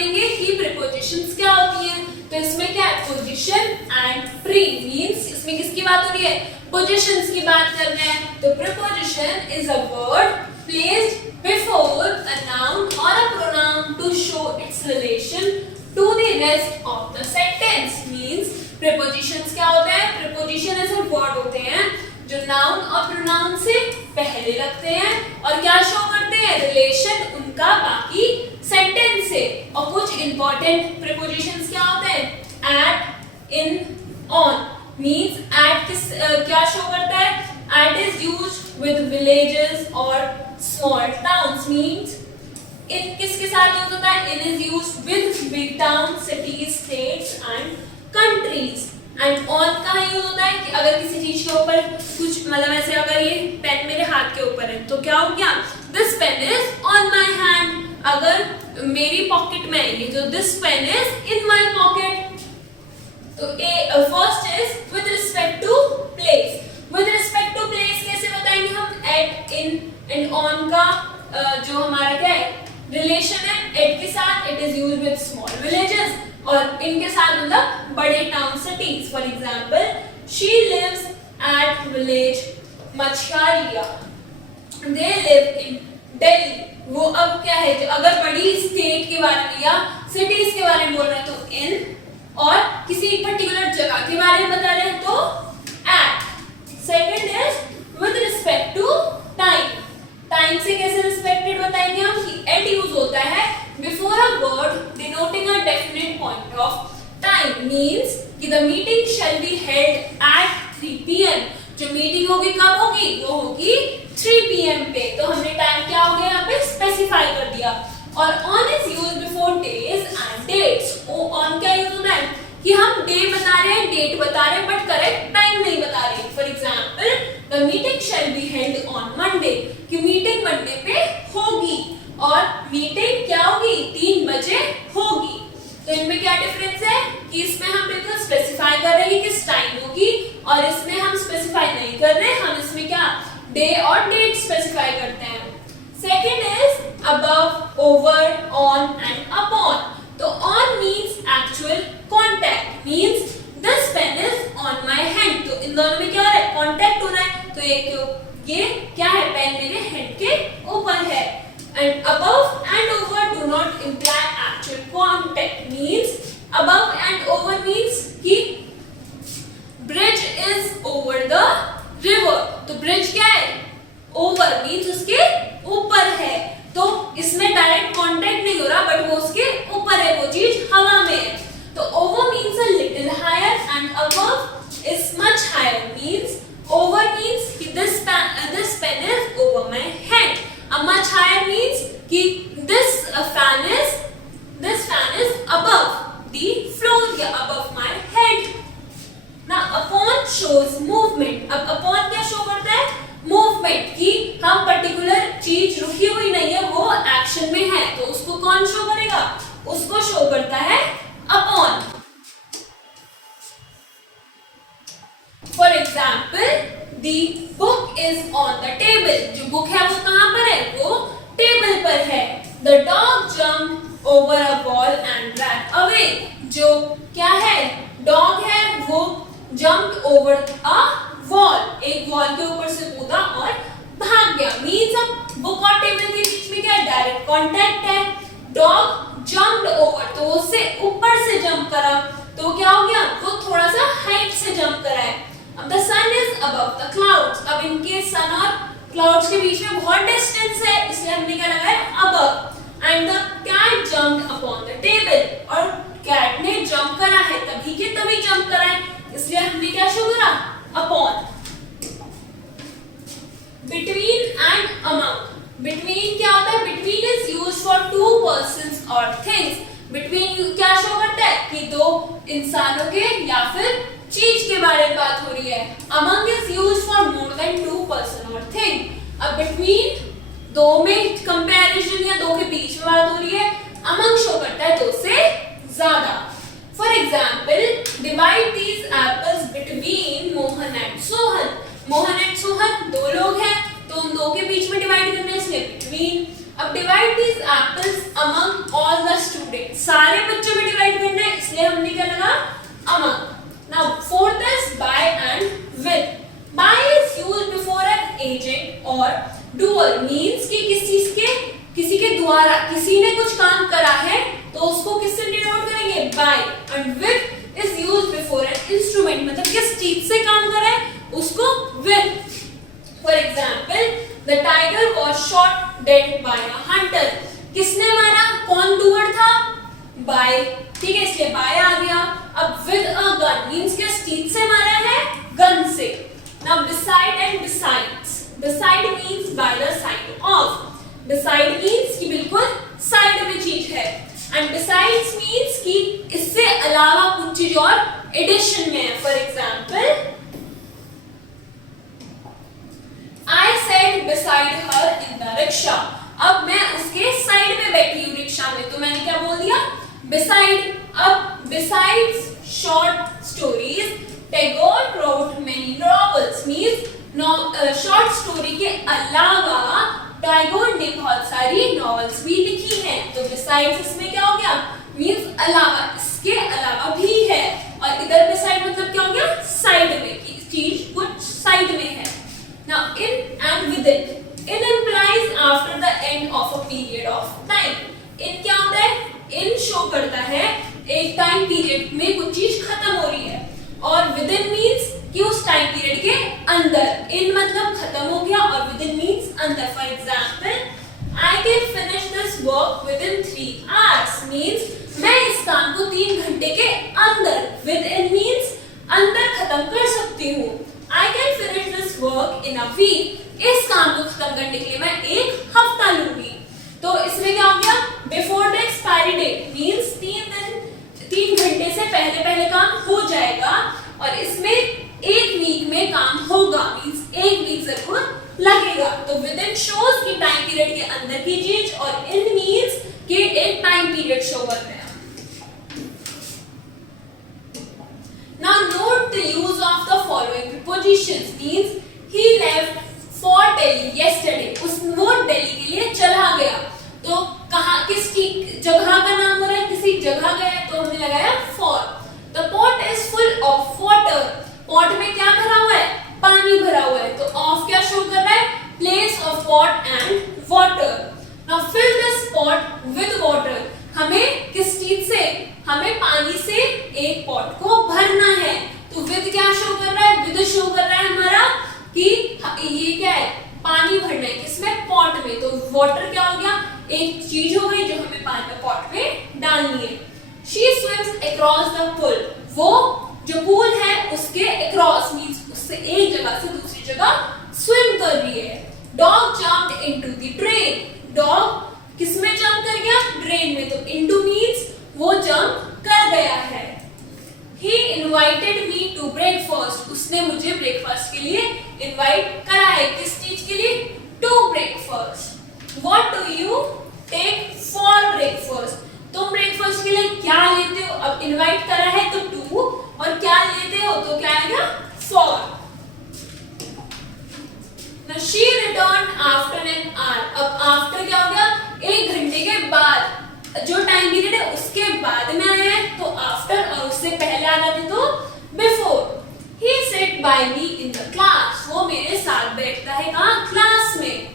पढ़ेंगे कि प्रीपोजिशंस क्या होती हैं। तो इसमें क्या है, पोजीशन एंड प्री मींस इसमें किसकी बात हो रही है, पोजीशंस की बात कर रहे हैं। तो preposition is a word placed before a noun और a pronoun to show its relation to the rest of the sentence. Means prepositions क्या होते हैं, प्रीपोजिशन ऐसे वर्ड होते हैं जो नाउन और प्रोनाउन से पहले लगते हैं और क्या शो करते हैं, रिलेशन उनका बाकी सेंटेंस से। और कुछ इंपॉर्टेंट प्रीपोजिशंस क्या होते हैं, at, in, on. Means at किस क्या शो करता है, at is used with villages और स्मॉल टाउन्स। मींस इन किसके साथ यूज होता है, in is used with big town, cities, states and countries. And on कहाँ यूज होता है कि अगर किसी चीज के ऊपर कुछ मतलब ऐसे अगर ये पेन मेरे हाथ के ऊपर है तो क्या हो गया, this pen is on my hand. अगर मेरी पॉकेट में है ये तो this pen is in my pocket. तो first is with respect to place. With respect to place कैसे बताएंगे हम, एट, इन एंड ऑन का जो हमारा क्या है रिलेशन है, एट के साथ it is used with small villages और इनके साथ मतलब बड़े town cities. For example she lives at village Machharia, they live in Delhi. वो अब क्या है, अगर बड़ी स्टेट के बारे में या सिटीज के बारे में बोल रहे हैं तो इन, और किसी पर्टिकुलर जगह के बारे में बता रहे हैं तो at. Second is with respect to time. Time से कैसे रिस्पेक्टेड बताएंगे हम कि एट यूज होता है before a word denoting a definite point of time. Means कि the meeting shall be held at 3 PM। जो मीटिंग होगी कब होगी, वो होगी 3 PM पे। तो हमने टाइम क्या हो गया यहाँ पे स्पेसिफाई कर दिया। और on is used before days and dates. On क्या यूज होता है कि हम डे बता रहे हैं, डेट बता रहे हैं बट करेक्ट टाइम नहीं बता रहे। For example the meeting shall be held on Monday, कि मीटिंग मंडे पे होगी और मीटिंग क्या होगी 3 बजे होगी। तो इनमें क्या डिफरेंस है कि इसमें हम बिल्कुल स्पेसिफाई कर रहे हैं कि किस टाइम होगी और इसमें हम स्पेसिफाई नहीं कर रहे, हम इसमें क्या डे और डेट स्पेसिफाई करते हैं। Second is above, over, on and upon. तो on means actual contact, means this pen is on my hand. तो इन दोनों में क्या हो रहा है, कांटेक्ट हो रहा है। तो ये क्या है, पेन मेरे हैंड के ऊपर है। And above and over do not imply actual contact. Means above and over means कि bridge is over the river. तो ब्रिज क्या है, ओवर मींस उसके ऊपर है। तो इसमें डायरेक्ट कांटेक्ट नहीं हो रहा बट वो उसके ऊपर है, वो चीज हवा में है। तो over means a little higher and above is much higher. Means over means कि this pen is over my hand. A much higher means कि this fan is above the floor या अबव माय हेड। ना upon shows movement. अब upon क्या show करता है, movement, कि हम पर्टिकुलर चीज रुकी हुई नहीं है, वो एक्शन में है। तो उसको कौन शो करेगा, उसको शो करता है upon. For example the book is on the table. जो बुक है वो कहां पर है, वो टेबल पर है। The dog jump over a wall and ran away. जो क्या है, डॉग है वो जंप ओवर अ वॉल, एक वॉल के ऊपर से कूदा और भाग गया। मींस अब बुक और टेबल के बीच में क्या है, डायरेक्ट कांटेक्ट है। डॉग जंप्ड ओवर, तो उससे ऊपर से जंप करा, तो क्या हो गया, वो थोड़ा सा हाइट से जंप करा है। अब the sun is above the clouds. अब इनके सन और क्लाउड्स के बीच में बहुत डिस्टेंस है, इसलिए हमने क्या लगाया above. And the cat jumped upon the table. और कैट ने जंप करा है, तभी के तभी जंप करा है, इसलिए हमने क्या शो करा, upon. Between and among. Between क्या होता है, between is used for to persons और थिंग्स। बिटवीन क्या शो करता है कि दो इंसानों के या फिर चीज के बारे में बात हो रही है। Among is used for more than two person और थिंग। अब बिटवीन दो में कंपैरिजन या दो के बीच में बात हो रही है, अमंग शो करता है दो से ज्यादा। For example divide these apples between Mohan and Sohan. Mohan and Sohan दो लोग हैं, तो उन दो के बीच में डिवाइड करना है, इसलिए बिटवीन। अब divide these apples among all the students. among. Now fourth is by and with. By is used before an agent or doer, means कि किसी के द्वारा किसी ने कुछ काम करा है तो उसको किससे डिनोट करेंगे, by. And with is used before an instrument, मतलब किस चीज से काम करा है उसको with. For example, the tiger was shot dead by a hunter. किसने मारा, कौन डूअर था, by. ठीक है, इसलिए by आ गया. अब with a gun means किस चीज से मारा है, गन से. Now beside and besides. Beside means by the side of. Beside means कि बिल्कुल साइड में चीज है. And besides means कि इससे अलावा कुछ चीज और एडिशन में है. For example, I sat beside her in the rickshaw. अब मैं उसके साइड में बैठी हूँ रिक्शा में, तो मैंने क्या बोल दिया, beside. अब besides short stories, Tagore wrote many novels. means short story के अलावा टैगोर ने बहुत सारी नॉवेल्स भी लिखी हैं. तो besides इसमें क्या हो गया, means अलावा, इसके अलावा भी है. और इधर beside मतलब क्या हो गया, साइड में, कि चीज कुछ साइड में है. Now in and within. In implies after the end of a period of time. In क्या होता है, in शो करता है एक टाइम पीरियड में कुछ चीज खत्म हो रही है. और within means कि उस टाइम पीरियड के अंदर. in मतलब खत्म हो गया और within means अंदर. For example, I can finish this work within 3 hours. means मैं इस काम को 3 घंटे के अंदर. within means अंदर खत्म कर सकती हूँ. I can finish this work in a week. इस काम को खत्म करने के लिए मैं 1 हफ्ता लूंगी. तो इसमें क्या हो गया, before the expiry date means 3 घंटे से पहले काम हो जाएगा. और इसमें 1 वीक में काम होगा, मींस 1 वीक जरूर लगेगा. तो within shows की टाइम पीरियड के अंदर की चीज, और in means कि एक टाइम पीरियड शो कर रहे हैं. Now note the use of the following prepositions. means he left for Delhi yesterday. वो दिल्ली के लिए चला गया. तो कहाँ, किस जगह का नाम हो रहा है, किसी जगह गया है, तो हमने लगाया for. The pot is full of water. pot में क्या भरा हुआ है, पानी भरा हुआ है. तो of क्या शो कर रहा है, place of pot and water. Now fill this pot with water. हमें किस चीज से, हमें पानी से एक पॉट को भरना है. तो with क्या शो कर रहा है, with शो कर रहा है हमारा कि ये क्या है, पानी भरना है किसमें, पॉट में. तो वाटर क्या हो गया, एक चीज हो गई जो हमें पॉट में डालनी है. She swims across the pool. वो जो पूल है उसके across means उससे एक जगह से दूसरी जगह swim कर रही है. Dog jumped into the drain. Dog किसमें जंप कर गया, ड्रेन में. तो into means वो जंप कर गया है. He invited me to breakfast. उसने मुझे ब्रेकफास्ट के लिए इनवाइट करा है. किस चीज के लिए, to breakfast. What do you take for breakfast? तुम ब्रेकफास्ट के लिए क्या लेते हो. अब इनवाइट करा है तो to, और क्या लेते हो तो क्या आएगा, for. Now she returned after an hour. अब after क्या हो गया, 1 घंटे के बाद. जो टाइम पीरियड है उसके बाद में आया है तो after, और उससे पहले आ जाते तो before. He sat by me in the class. वो मेरे साथ बैठता है कहाँ, क्लास में.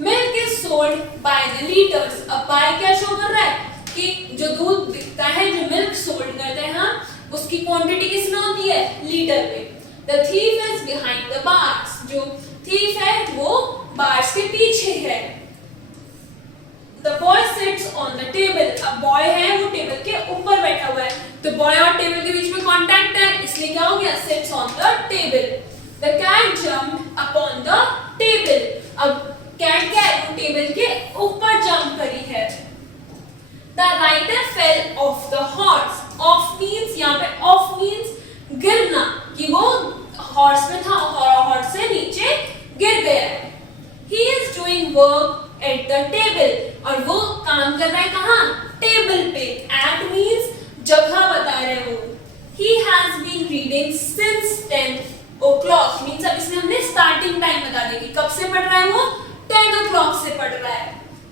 Milk is sold by the liters. अब by क्या शो कर रहा है कि जो दूध बिकता है, जो मिल्क सोल्ड करते हैं हम, उसकी क्वांटिटी किसमें होती है, लीटर में. The thief is behind the bars. जो thief है वो बार्स के पीछे है. The boy sits on the table. अब boy है वो टेबल के ऊपर बैठा हुआ है. तो boy और टेबल के बीच में कांटेक्ट है, इसलिए क्या हो गया, sits on the table. The cat jumped upon the table. अब cat क्या है, वो टेबल के ऊपर जंप करी है. The rider fell off the horse. Off means यहाँ पे off means गिरना, कि वो हॉर्स में था और हॉर्स से नीचे गिर गया है. He is doing work at the table. और वो काम कर रहा है कहाँ, टेबल पे. At means जगह बता रहे हो. He has been reading since 10 o'clock. means अब इसमें हमने starting time बता दी कि कब से पढ़ रहा है वो, 10 o'clock से पढ़ रहा है.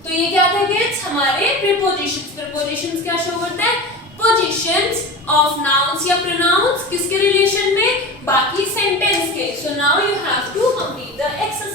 तो ये क्या थे, हमारे prepositions. prepositions क्या शो करते हैं, पोजीशन. प्रीपोजिशंस ऑफ नाउन्स या प्रोनाउंस किसके रिलेशन में, बाकी सेंटेंस के. So now you have to complete the exercise.